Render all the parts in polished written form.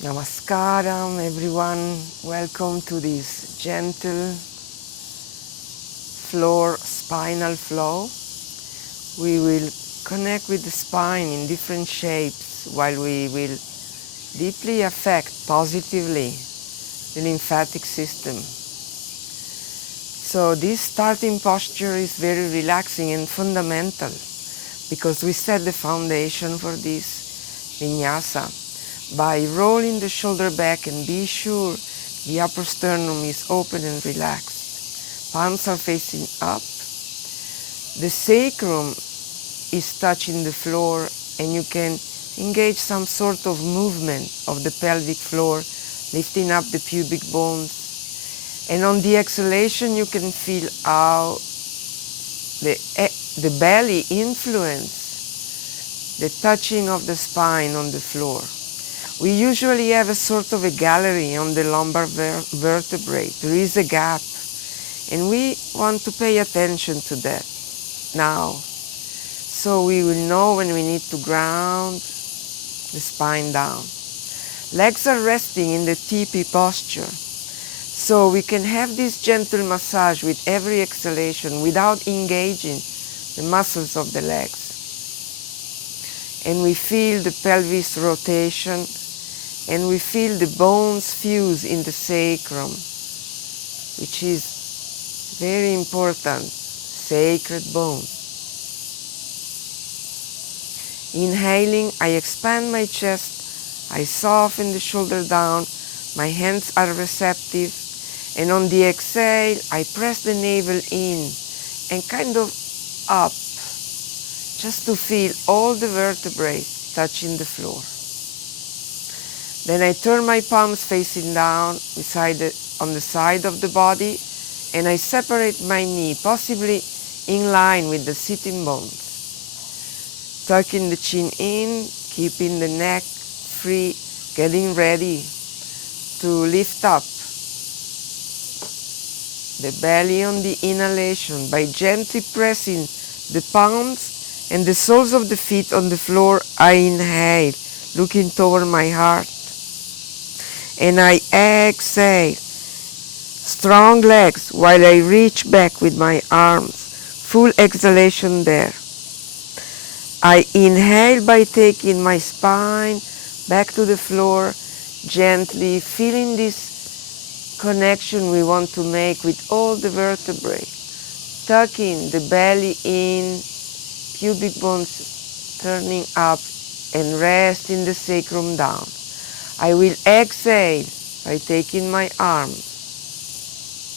Namaskaram, everyone. Welcome to this gentle floor spinal flow. We will connect with the spine in different shapes while we will deeply affect positively the lymphatic system. So this starting posture is very relaxing and fundamental because we set the foundation for this vinyasa by rolling the shoulder back and be sure the upper sternum is open and relaxed. Palms are facing up. The sacrum is touching the floor and you can engage some sort of movement of the pelvic floor, lifting up the pubic bones. And on the exhalation you can feel how the belly influence the touching of the spine on the floor. We usually have a sort of a gallery on the lumbar vertebrae. There is a gap, and we want to pay attention to that now. So we will know when we need to ground the spine down. Legs are resting in the teepee posture. So we can have this gentle massage with every exhalation without engaging the muscles of the legs. And we feel the pelvis rotation, and we feel the bones fuse in the sacrum, which is very important, sacred bone. Inhaling, I expand my chest, I soften the shoulder down, my hands are receptive, and on the exhale, I press the navel in and kind of up, just to feel all the vertebrae touching the floor. Then I turn my palms facing down on the side of the body, and I separate my knee, possibly in line with the sitting bones. Tucking the chin in, keeping the neck free, getting ready to lift up the belly on the inhalation by gently pressing the palms and the soles of the feet on the floor. I inhale, looking toward my heart. And I exhale, strong legs while I reach back with my arms, full exhalation there. I inhale by taking my spine back to the floor, gently feeling this connection we want to make with all the vertebrae, tucking the belly in, pubic bones turning up, and resting the sacrum down. I will exhale by taking my arms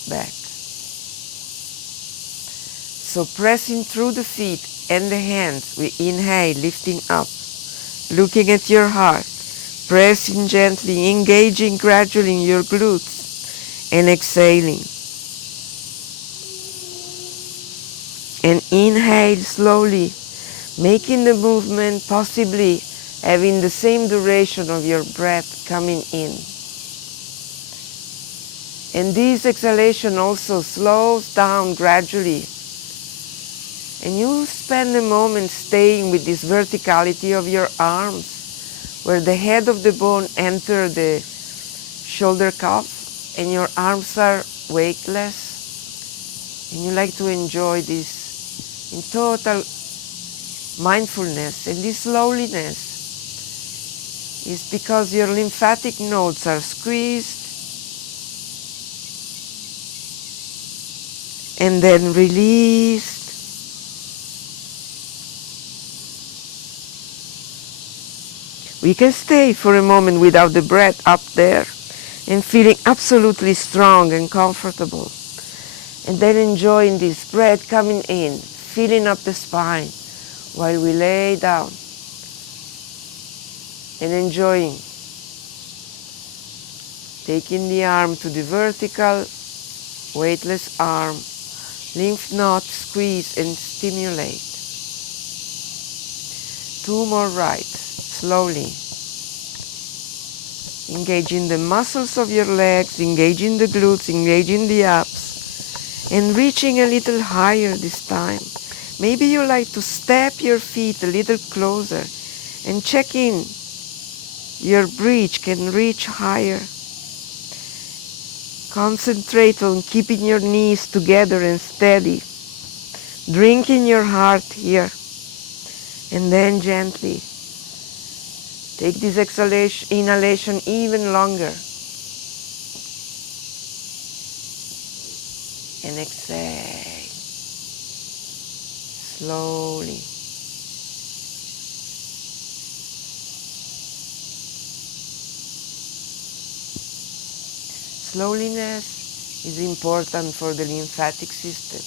back. So pressing through the feet and the hands, we inhale, lifting up, looking at your heart, pressing gently, engaging gradually in your glutes, and exhaling. And inhale slowly, making the movement, possibly having the same duration of your breath coming in. And this exhalation also slows down gradually. And you spend a moment staying with this verticality of your arms, where the head of the bone enters the shoulder cup and your arms are weightless. And you like to enjoy this in total mindfulness. And this lowliness is because your lymphatic nodes are squeezed and then released. We can stay for a moment without the breath up there and feeling absolutely strong and comfortable. And then enjoying this breath coming in, filling up the spine while we lay down. And enjoying taking the arm to the vertical, weightless arm, lymph node squeeze and stimulate. 2 more right, slowly. Engaging the muscles of your legs, engaging the glutes, engaging the abs, and reaching a little higher this time. Maybe you like to step your feet a little closer and check in your bridge can reach higher. Concentrate on keeping your knees together and steady. Drink in your heart here. And then gently take this inhalation even longer. And exhale. Slowly. Slowliness is important for the lymphatic system.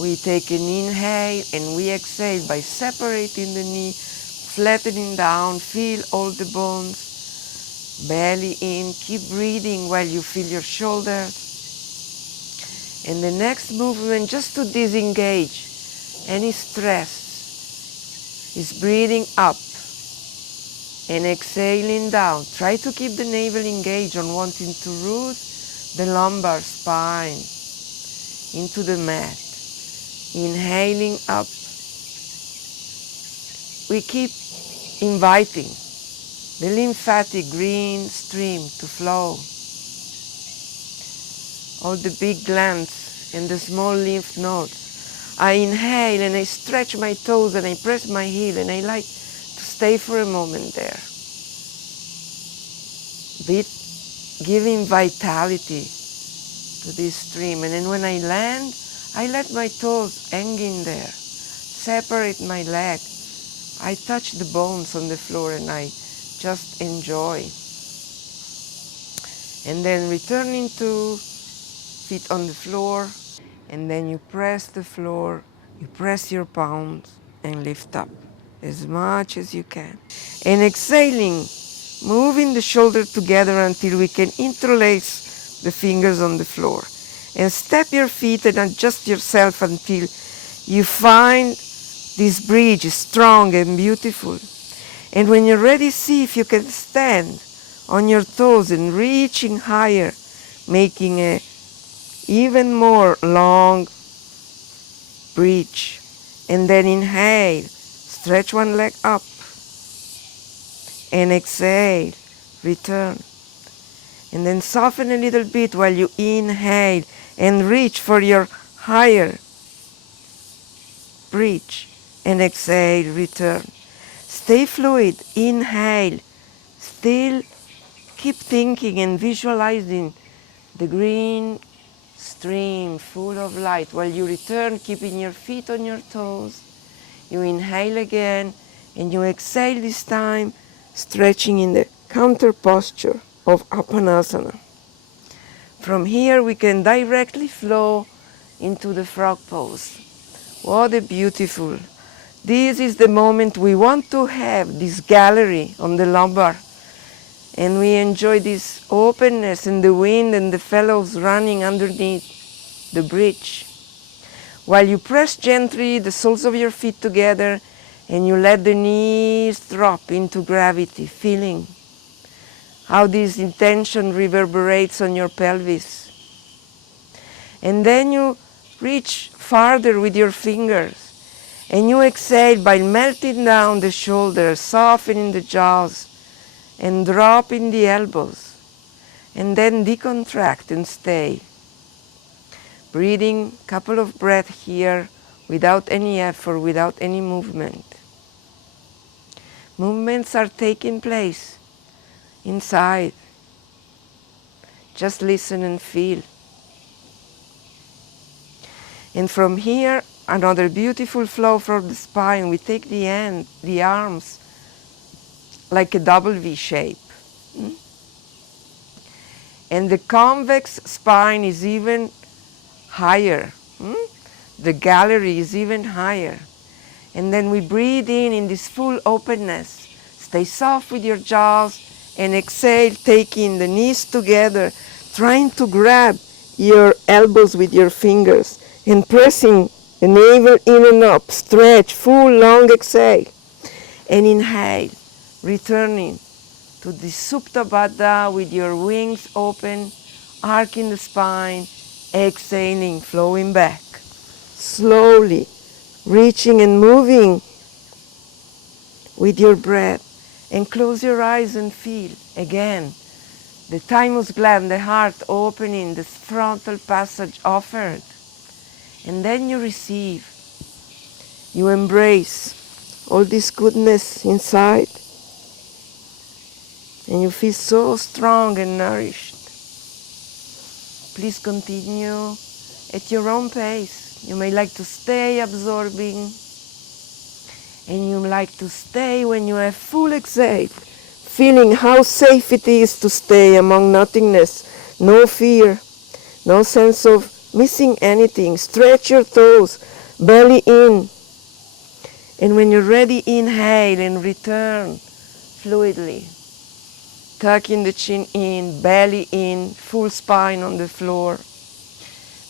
We take an inhale and we exhale by separating the knee, flattening down, feel all the bones, belly in, keep breathing while you feel your shoulders. And the next movement, just to disengage any stress, is breathing up and exhaling down. Try to keep the navel engaged on wanting to root the lumbar spine into the mat. Inhaling up. We keep inviting the lymphatic green stream to flow. All the big glands and the small lymph nodes. I inhale and I stretch my toes and I press my heel and I like to stay for a moment there. Giving vitality to this stream. And then when I land, I let my toes hang in there. Separate my leg. I touch the bones on the floor and I just enjoy. And then returning to feet on the floor. And then you press the floor, you press your palms and lift up as much as you can. And exhaling, moving the shoulder together until we can interlace the fingers on the floor. And step your feet and adjust yourself until you find this bridge is strong and beautiful. And when you're ready, see if you can stand on your toes and reaching higher, making a even more long bridge. And then inhale, stretch one leg up. And exhale, return. And then soften a little bit while you inhale and reach for your higher bridge. And exhale, return. Stay fluid, inhale. Still keep thinking and visualizing the green stream full of light. While you return, keeping your feet on your toes. You inhale again and you exhale this time, stretching in the counter posture of Apanasana. From here we can directly flow into the frog pose. What a beautiful. This is the moment we want to have, this gallery on the lumbar. And we enjoy this openness and the wind and the fellows running underneath the bridge. While you press gently the soles of your feet together and you let the knees drop into gravity, feeling how this intention reverberates on your pelvis. And then you reach farther with your fingers and you exhale by melting down the shoulders, softening the jaws and dropping the elbows. And then decontract and stay. Breathing a couple of breaths here without any effort, without any movement. Movements are taking place inside. Just listen and feel. And from here, another beautiful flow from the spine. We take the arms like a double V shape. And the convex spine is even higher. The gallery is even higher. And then we breathe in this full openness. Stay soft with your jaws and exhale, taking the knees together, trying to grab your elbows with your fingers and pressing the navel in and up. Stretch, full long exhale. And inhale, returning to the Supta Baddha with your wings open, arcing the spine, exhaling, flowing back. Slowly reaching and moving with your breath And close your eyes and feel again the thymus gland, the heart opening, the frontal passage offered. And then you receive, you embrace all this goodness inside, and you feel so strong and nourished. Please continue at your own pace. You may like to stay absorbing, and you like to stay when you have full exhale, feeling how safe it is to stay among nothingness, no fear, no sense of missing anything. Stretch your toes, belly in, and when you're ready, inhale and return fluidly. Tucking the chin in, belly in, full spine on the floor.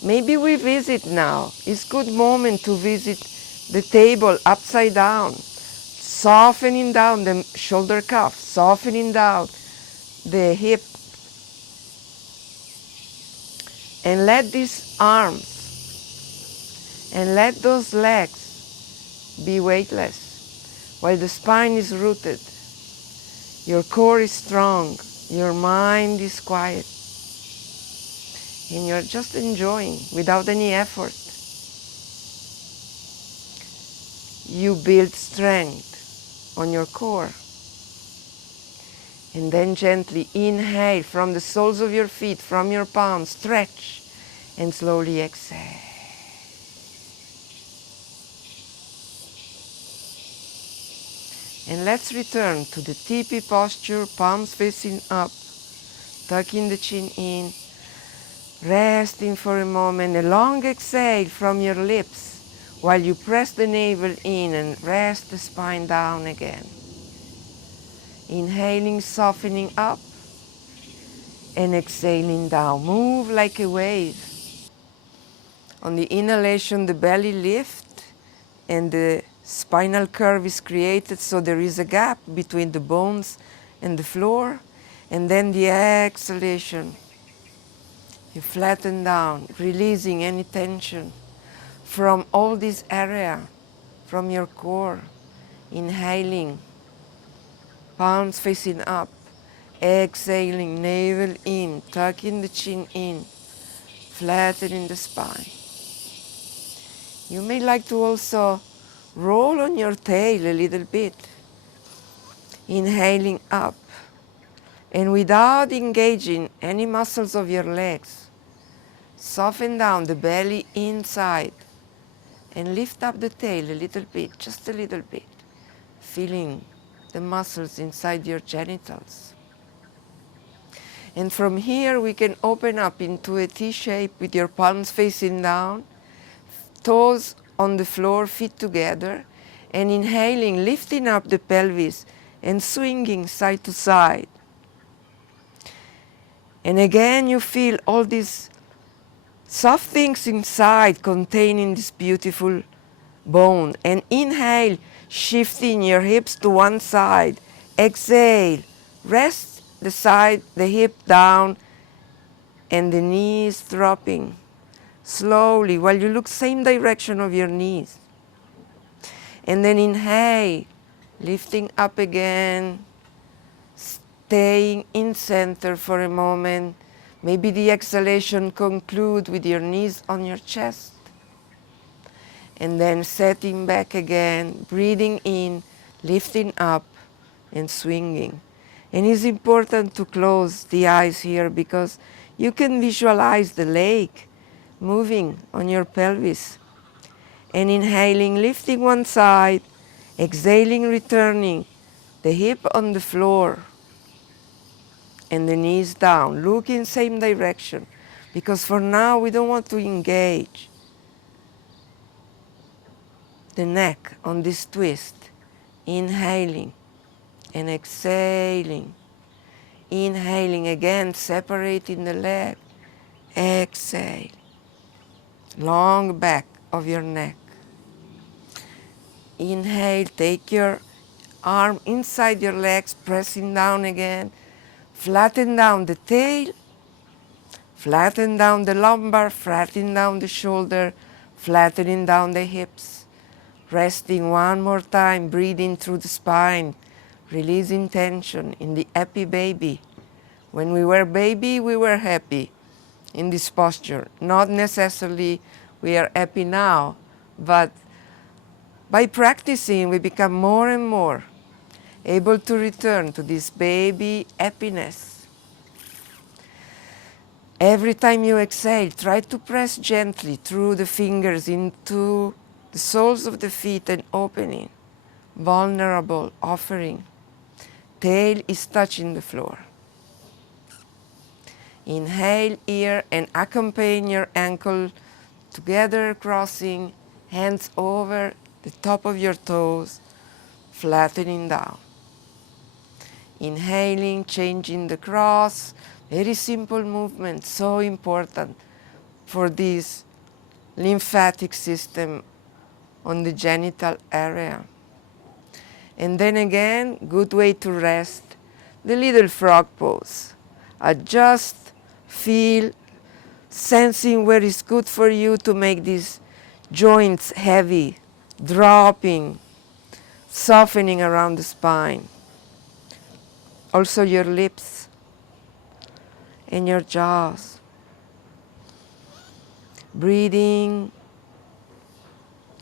Maybe we visit now. It's a good moment to visit the table upside down, softening down the shoulder cuff, softening down the hip, and let these arms and let those legs be weightless while the spine is rooted. Your core is strong, your mind is quiet, and you're just enjoying without any effort. You build strength on your core. And then gently inhale from the soles of your feet, from your palms, stretch, and slowly exhale. And let's return to the teepee posture, palms facing up, tucking the chin in, resting for a moment, a long exhale from your lips while you press the navel in and rest the spine down again. Inhaling, softening up, and exhaling down. Move like a wave. On the inhalation, the belly lifts and the spinal curve is created, so there is a gap between the bones and the floor. And then the exhalation, you flatten down, releasing any tension from all this area, from your core. Inhaling, palms facing up. Exhaling, navel in, tucking the chin in, flattening the spine. You may like to also roll on your tail a little bit. Inhaling up, and without engaging any muscles of your legs, soften down the belly inside and lift up the tail a little bit, just a little bit, feeling the muscles inside your genitals. And from here we can open up into a T shape with your palms facing down, toes on the floor, feet together, and inhaling, lifting up the pelvis and swinging side to side. And again you feel all these soft things inside containing this beautiful bone. And inhale, shifting your hips to one side. Exhale, rest the side, the hip down, and the knees dropping slowly while you look same direction of your knees. And then inhale, lifting up again, staying in center for a moment. Maybe the exhalation conclude with your knees on your chest. And then setting back again, breathing in, lifting up, and swinging. And it's important to close the eyes here because you can visualize the lake moving on your pelvis. And inhaling, lifting one side, exhaling, returning, the hip on the floor, and the knees down. Look in same direction, because for now we don't want to engage the neck on this twist. Inhaling and exhaling. Inhaling again, separating the leg. Exhale. Long back of your neck. Inhale, take your arm inside your legs, pressing down again. Flatten down the tail. Flatten down the lumbar, flatten down the shoulder, flattening down the hips. Resting one more time, breathing through the spine, releasing tension in the happy baby. When we were baby, we were happy in this posture. Not necessarily we are happy now, but by practicing, we become more and more able to return to this baby happiness. Every time you exhale, try to press gently through the fingers into the soles of the feet and opening, vulnerable, offering. Tail is touching the floor. Inhale here and accompany your ankle together, crossing, hands over the top of your toes, flattening down. Inhaling, changing the cross, very simple movement, so important for this lymphatic system on the genital area. And then again, good way to rest, the little frog pose. Adjust, feel, sensing where it's good for you to make these joints heavy, dropping, softening around the spine. Also your lips and your jaws. Breathing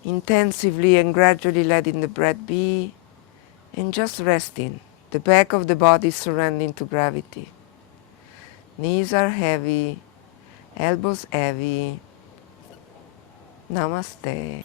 intensively and gradually letting the breath be, and just resting. The back of the body surrendering to gravity. Knees are heavy, elbows heavy. Namaste.